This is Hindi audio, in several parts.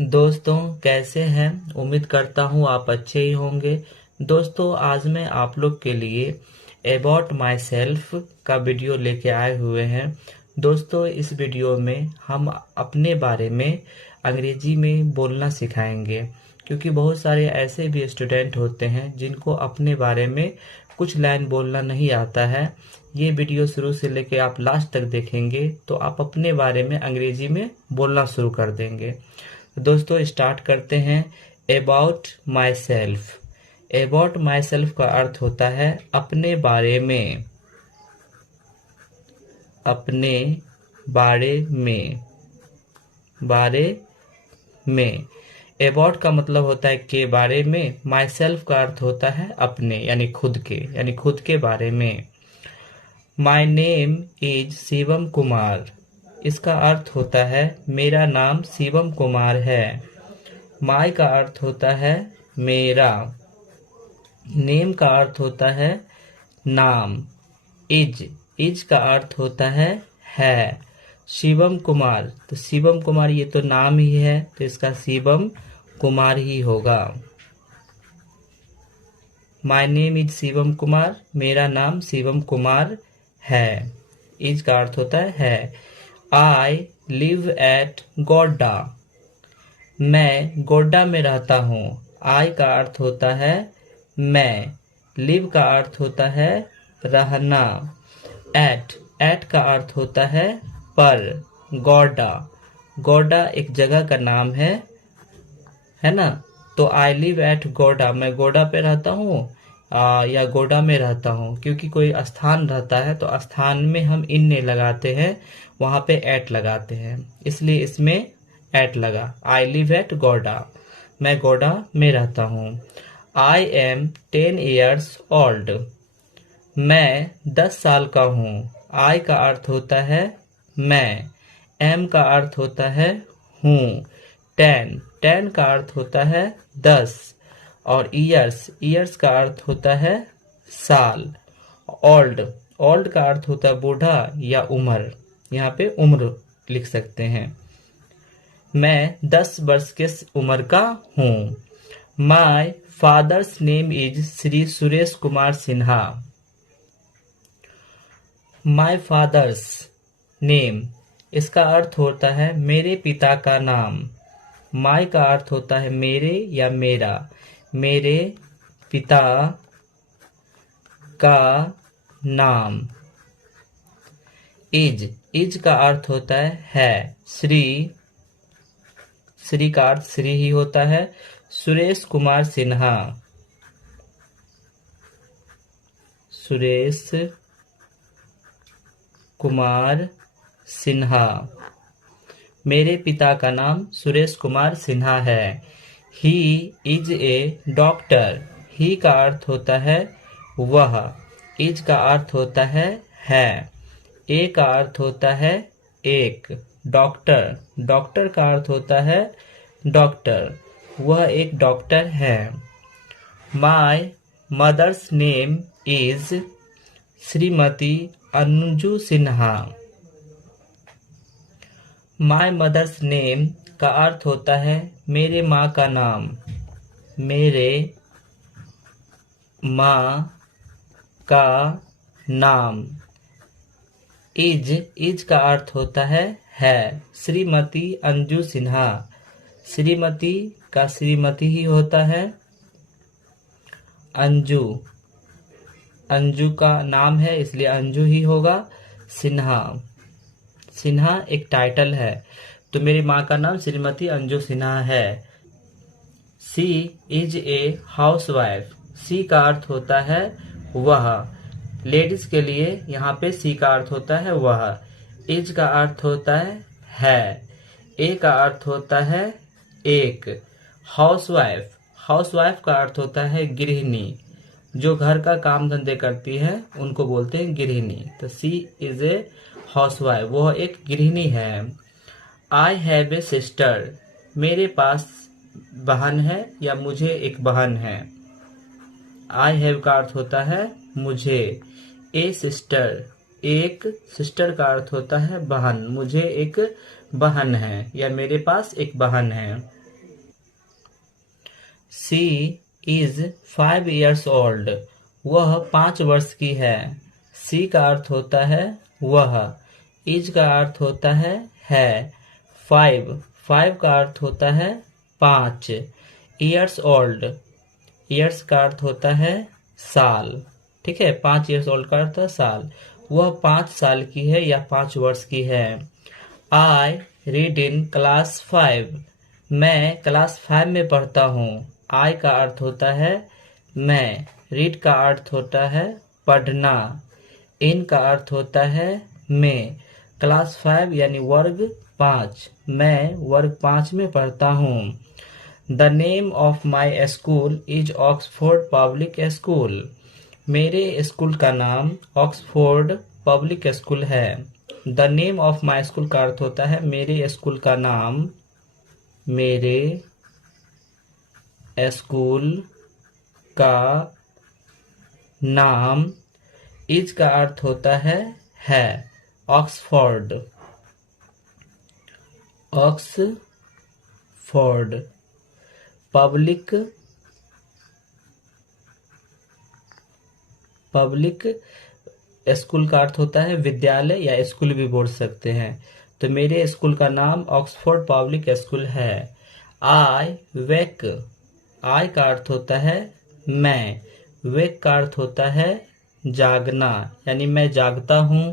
दोस्तों कैसे हैं। उम्मीद करता हूँ आप अच्छे ही होंगे। दोस्तों आज मैं आप लोग के लिए अबाउट माई सेल्फ का वीडियो लेके आए हुए हैं। दोस्तों इस वीडियो में हम अपने बारे में अंग्रेजी में बोलना सिखाएंगे, क्योंकि बहुत सारे ऐसे भी स्टूडेंट होते हैं जिनको अपने बारे में कुछ लाइन बोलना नहीं आता है। ये वीडियो शुरू से लेके आप लास्ट तक देखेंगे तो आप अपने बारे में अंग्रेजी में बोलना शुरू कर देंगे। दोस्तों स्टार्ट करते हैं। About my self. About my self का अर्थ होता है अपने बारे में। अपने बारे में। बारे में। अबाउट का मतलब होता है के बारे में। माई सेल्फ का अर्थ होता है अपने यानी खुद के बारे में। My name is Shivam Kumar. इसका अर्थ होता है मेरा नाम शिवम कुमार है। माई का अर्थ होता है मेरा। नेम का अर्थ होता है नाम। इज का अर्थ होता है। शिवम कुमार, तो शिवम कुमार ये तो नाम ही है, तो इसका शिवम कुमार ही होगा। My name is Shivam Kumar, मेरा नाम शिवम कुमार है। इज का अर्थ होता है। I live at Godda. मैं गोड्डा में रहता हूँ। आई का अर्थ होता है मैं। लिव का अर्थ होता है रहना। एट का अर्थ होता है पर। गोड्डा एक जगह का नाम है ना। तो आई लिव एट गोड्डा, मैं गोड्डा पे रहता हूँ या गोड्डा में रहता हूँ। क्योंकि कोई स्थान रहता है तो स्थान में हम इन नहीं लगाते हैं, वहां पे एट लगाते हैं, इसलिए इसमें एट लगा। आई लिव एट गोड्डा, मैं गोड्डा में रहता हूँ। I am 10 years old। मैं 10 साल का हूँ। आई का अर्थ होता है मैं। एम का अर्थ होता है हूँ। 10 का अर्थ होता है 10। और ईयर्स का अर्थ होता है साल। ओल्ड का अर्थ होता है बूढ़ा या उम्र, यहाँ पे उम्र लिख सकते हैं। मैं 10 वर्ष के उम्र का हूँ। My father's name is Shri Suresh Kumar Sinha. My father's name, इसका अर्थ होता है मेरे पिता का नाम। माई का अर्थ होता है मेरे या मेरा। मेरे पिता का नाम। इज का अर्थ होता है श्री का अर्थ श्री ही होता है। सुरेश कुमार सिन्हा। सुरेश कुमार सिन्हा, मेरे पिता का नाम सुरेश कुमार सिन्हा है। He is a doctor. ही का अर्थ होता है वह। इज का अर्थ होता है। ए का अर्थ होता है एक। डॉक्टर का अर्थ होता है डॉक्टर, वह एक डॉक्टर है। My mother's name is Shrimati Anju Sinha. My mother's name का अर्थ होता है मेरे माँ का नाम। मेरे माँ का नाम। इज का अर्थ होता है श्रीमती अंजू सिन्हा। श्रीमती का श्रीमती ही होता है। अंजू का नाम है इसलिए अंजू ही होगा। सिन्हा एक टाइटल है, तो मेरी माँ का नाम श्रीमती अंजू सिन्हा है। सी इज ए हाउसवाइफ। सी का अर्थ होता है वह। लेडीज के लिए यहाँ पे सी का अर्थ होता है वह। इज का अर्थ होता है। ए का अर्थ होता है एक। हाउसवाइफ का अर्थ होता है गृहिणी। जो घर का काम धंधे करती है उनको बोलते हैं गृहिणी। तो सी इज ए हाउसवाइफ, वह एक गृहिणी है। I have a sister. मेरे पास बहन है या मुझे एक बहन है। आई हैव का अर्थ होता है मुझे। ए सिस्टर, एक। सिस्टर का अर्थ होता है बहन। मुझे एक बहन है या मेरे पास एक बहन है। She is 5 years old. वह 5 वर्ष की है. शी का अर्थ होता है वह. इज का अर्थ होता है. 5 का अर्थ होता है 5. Years old. ईयर्स का अर्थ होता है साल. ठीक है, 5 years old का अर्थ है साल. वह 5 साल की है या 5 वर्ष की है. I read in class 5. मैं क्लास 5 में पढ़ता हूँ. आई का अर्थ होता है मैं. रीड का अर्थ होता है पढ़ना. इन का अर्थ होता है में. क्लास 5 यानी वर्ग 5. मैं वर्ग 5 में पढ़ता हूँ. The name of my school is Oxford public school. मेरे स्कूल का नाम ऑक्सफोर्ड पब्लिक स्कूल है. The name of my school का अर्थ होता है मेरे स्कूल का नाम. मेरे स्कूल का नाम. इज का अर्थ होता है ऑक्सफोर्ड. ऑक्सफोर्ड. पब्लिक स्कूल का अर्थ होता है विद्यालय या स्कूल भी बोल सकते हैं. तो मेरे स्कूल का नाम ऑक्सफोर्ड पब्लिक स्कूल है. आई वेक. आई का अर्थ होता है मैं. वेक का अर्थ होता है जागना यानी मैं जागता हूँ.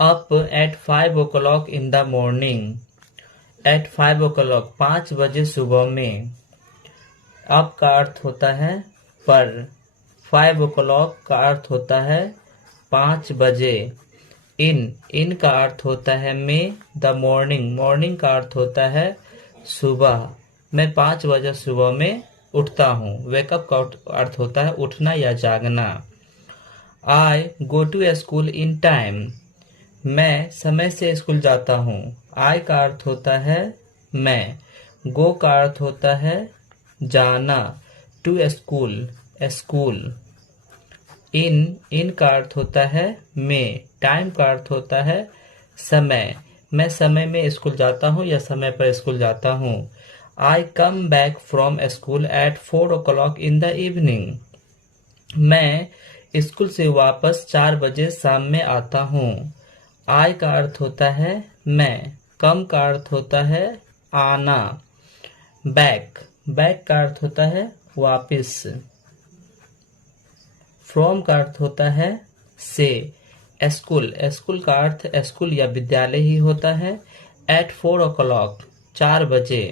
Up at 5 o'clock in the morning. At 5 o'clock 5 बजे सुबह में. अप का अर्थ होता है पर. 5 o'clock का अर्थ होता है 5 बजे. इन का अर्थ होता है में. The morning. मॉर्निंग का अर्थ होता है सुबह. मैं 5 बजे सुबह में उठता हूँ. वेकअप का अर्थ होता है उठना या जागना. I go to school in time. मैं समय से स्कूल जाता हूँ. आई का अर्थ होता है मैं. गो का अर्थ होता है जाना. To school. स्कूल. इन का अर्थ होता है में. टाइम का अर्थ होता है समय. मैं समय में स्कूल जाता हूँ या समय पर स्कूल जाता हूँ. I come back from school at 4 o'clock in the evening. मैं स्कूल से वापस 4 बजे शाम में आता हूँ. आई का अर्थ होता है मैं. कम का अर्थ होता है आना. बैक. बैक का अर्थ होता है वापिस. फ्रॉम का अर्थ होता है से. स्कूल. स्कूल का अर्थ स्कूल या विद्यालय ही होता है. एट 4 o'clock 4 बजे.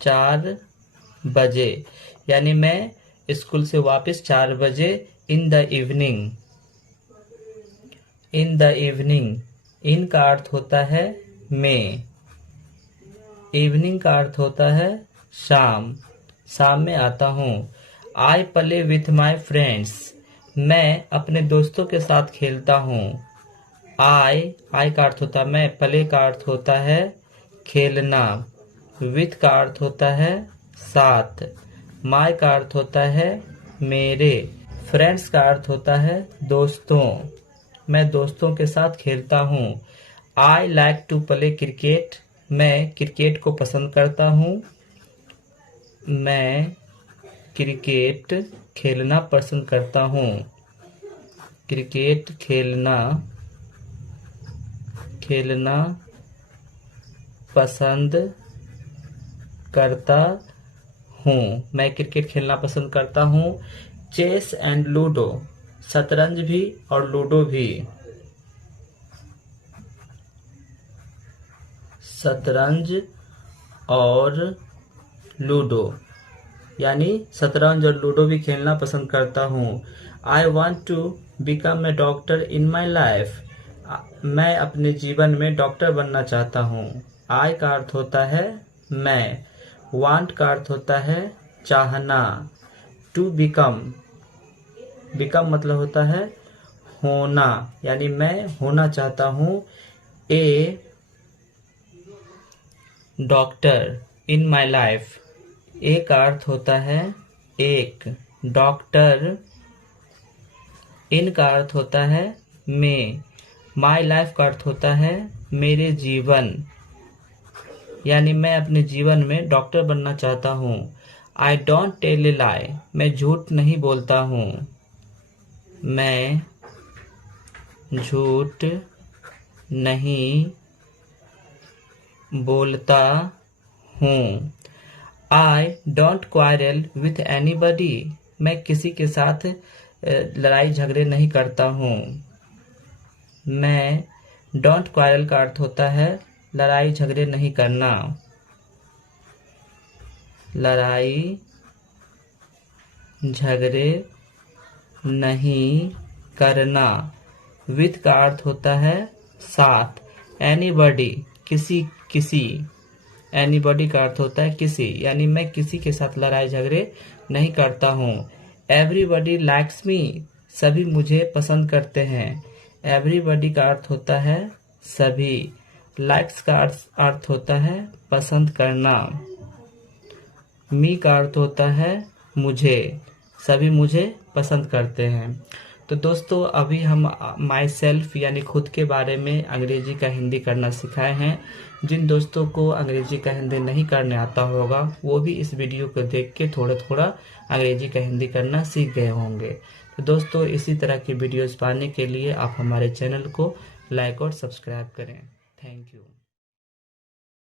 4 बजे यानी मैं स्कूल से वापस 4 बजे. In the evening. In the evening. In का अर्थ होता है में. इवनिंग का अर्थ होता है शाम. शाम में आता हूँ. I play with my friends. मैं अपने दोस्तों के साथ खेलता हूँ. आई का अर्थ होता है मैं. प्ले का अर्थ होता है खेलना. विथ का अर्थ होता है साथ. माई का अर्थ होता है मेरे. फ्रेंड्स का अर्थ होता है दोस्तों. मैं दोस्तों के साथ खेलता हूँ. I like to play cricket. मैं क्रिकेट को पसंद करता हूँ. मैं क्रिकेट खेलना पसंद करता हूँ. क्रिकेट खेलना पसंद करता हूँ. मैं क्रिकेट खेलना पसंद करता हूँ. Chess and ludo. शतरंज भी और लूडो भी. शतरंज और लूडो यानी शतरंज और लूडो भी खेलना पसंद करता हूँ. I want to become a doctor in my life. मैं अपने जीवन में डॉक्टर बनना चाहता हूँ. आई का अर्थ होता है मैं. वांट का अर्थ होता है चाहना. To become. बिकम मतलब होता है होना यानी मैं होना चाहता हूँ. ए डॉक्टर इन माई लाइफ. ए का अर्थ होता है एक. डॉक्टर. इन का अर्थ होता है में. माई लाइफ का अर्थ होता है मेरे जीवन. यानी मैं अपने जीवन में डॉक्टर बनना चाहता हूँ। आई डोंट टेल ए लाई, मैं झूठ नहीं बोलता हूँ। मैं झूठ नहीं बोलता हूँ। I don't quarrel with anybody, मैं किसी के साथ लड़ाई झगड़े नहीं करता हूँ। मैं डोंट क्वारल का अर्थ होता है लड़ाई झगड़े नहीं करना। लड़ाई झगड़े नहीं करना। विथ का अर्थ होता है साथ। एनीबडी, किसी। एनीबडी का अर्थ होता है किसी, यानी मैं किसी के साथ लड़ाई झगड़े नहीं करता हूँ। एवरीबडी लाइक्स मी, सभी मुझे पसंद करते हैं। एवरीबडी का अर्थ होता है सभी। लाइक्स का अर्थ होता है पसंद करना। मी का अर्थ होता है मुझे, सभी मुझे पसंद करते हैं। तो दोस्तों अभी हम माई सेल्फ यानी खुद के बारे में अंग्रेजी का हिंदी करना सिखाए हैं। जिन दोस्तों को अंग्रेजी का हिंदी नहीं करने आता होगा वो भी इस वीडियो को देख के थोड़ा थोड़ा अंग्रेजी का हिंदी करना सीख गए होंगे। तो दोस्तों इसी तरह की वीडियोस पाने के लिए आप हमारे चैनल को लाइक और सब्सक्राइब करें। Thank you.